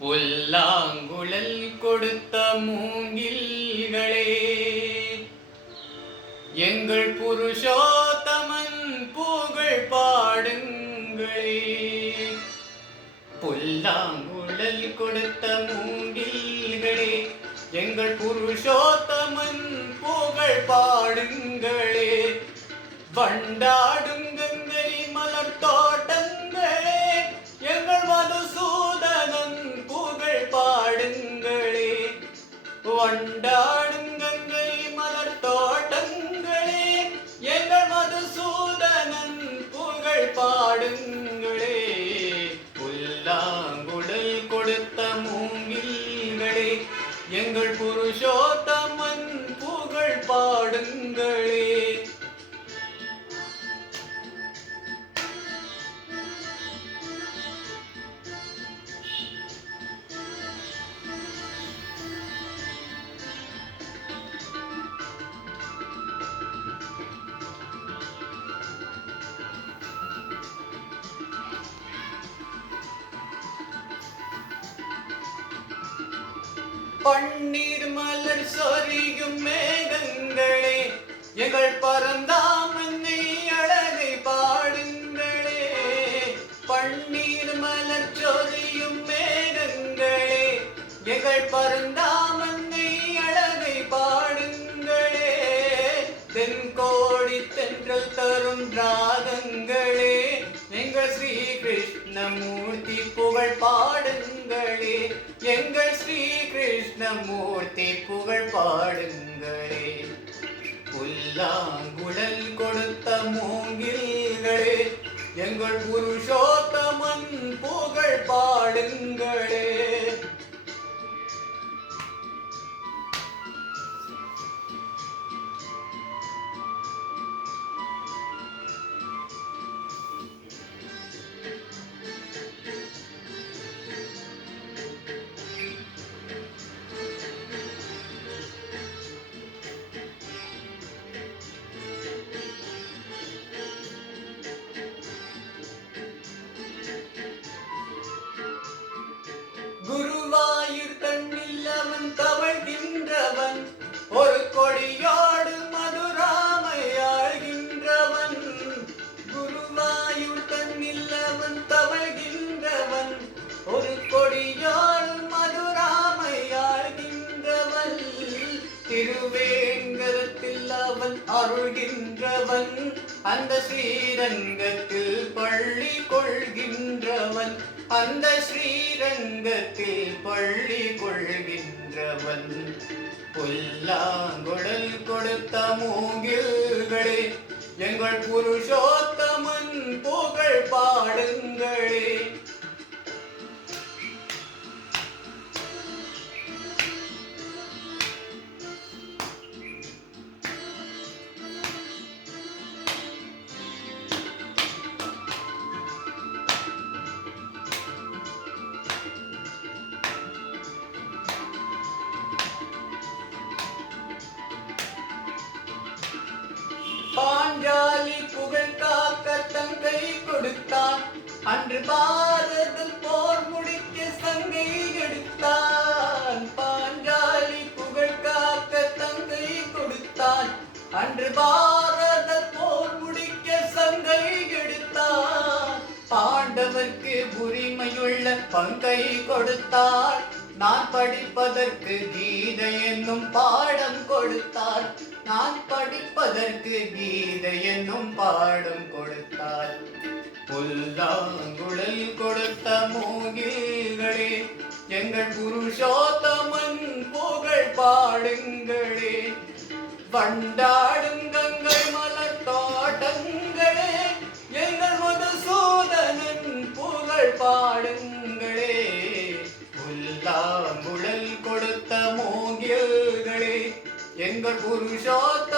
புல்லாங்குழல் கொடுத்த மூங்கில்களே, எங்கள் புருஷோத்தமன் புகழ் பாடுங்களே. புல்லாங்குழல் கொடுத்த மூங்கில்களே, எங்கள் புருஷோத்தமன் புகழ் பாடுங்களே. வண்டாடும் கங்கை மலர் தோட்டங்களே, எங்கள் மதுசூதனன் புகழ் பாடுங்களே. வண்டாடும் கங்கை மலர் தோட்டங்களே, எங்கள் மதுசூதனன் புகழ் பாடுங்களே. புல்லாங்குழல் கொடுத்த மூங்கில்களே, எங்கள் புருஷோத்தமன் புகழ் பாடுங்களே. பன்னீர் மலர் சொரியும் மேகங்களே, எங்கள் பரந்தாமனை அழகை பாடுங்களே. பன்னீர் மலர் சொரியும் மேகங்களே, எங்கள் பரந்தாமனை அழகை பாடுங்களே. தென்கோடி தென்றல் தரும் ராகங்களே, எங்கள் ஸ்ரீ கிருஷ்ணமூர்த்தி புகழ் பாடுங்களே. எங்கள் ஸ்ரீ கிருஷ்ணமூர்த்தி புகழ் பாடுங்களே. புல்லாங்குழல் கொடுத்த மூங்கில்களே, எங்கள் புருஷோத்தமன் புகழ் பாடுங்களே. குருவாயூர் தன்னில் அவன் தவழ்கின்றவன், ஒரு கொடியோடு மதுராமையாழ்கின்றவன். குருவாயூர் தன்னில் அவன் தவழ்கின்றவன், ஒரு கொடியோடு மதுராமையாழ்கின்றவன். திருவேங்கரத்தில் அவன் அருள்கின்றவன், அந்த ஸ்ரீரங்கத்தில் பள்ளி கொள்கின்றவன். அந்த ஸ்ரீரங்கத்தில் பள்ளி கொள்கின்றவன். புல்லாங்குழல் கொடுத்த மூங்கில்களே, எங்கள் புருஷோத்தமன் புகழ் பாடுங்களே. பாஞ்சாலி புகழ் காக்க தங்கை கொடுத்தான், அன்று பாரதம் போர் முடிக்க சங்கை எடுத்தான். பாஞ்சாலி புகழ் காக்க தங்கை கொடுத்தான், அன்று பாரத போர் முடிக்க சங்கை எடுத்தான். பாண்டவர்க்கு உரிமையுள்ள பங்கை கொடுத்தார், நான் படிப்பதற்கு கீதை என்னும் பாடம் கொடுத்தார். நான் படிப்பதற்கு கீதை என்னும் பாடம் கொடுத்தார். புல்லாங்குழல் கொடுத்த மூங்கில்களே, எங்கள் புருஷோத்தமன் புகழ் பாடுங்களே. வண்டாடும் கங்கை மலர் தோட்டங்களே, எங்கள் மதுசூதனன் புகழ் பாடுங்களே. புல்லாங்குழல் கொடுத்த மூங்கில்களே, எங்கள் புருஷோத்தமன்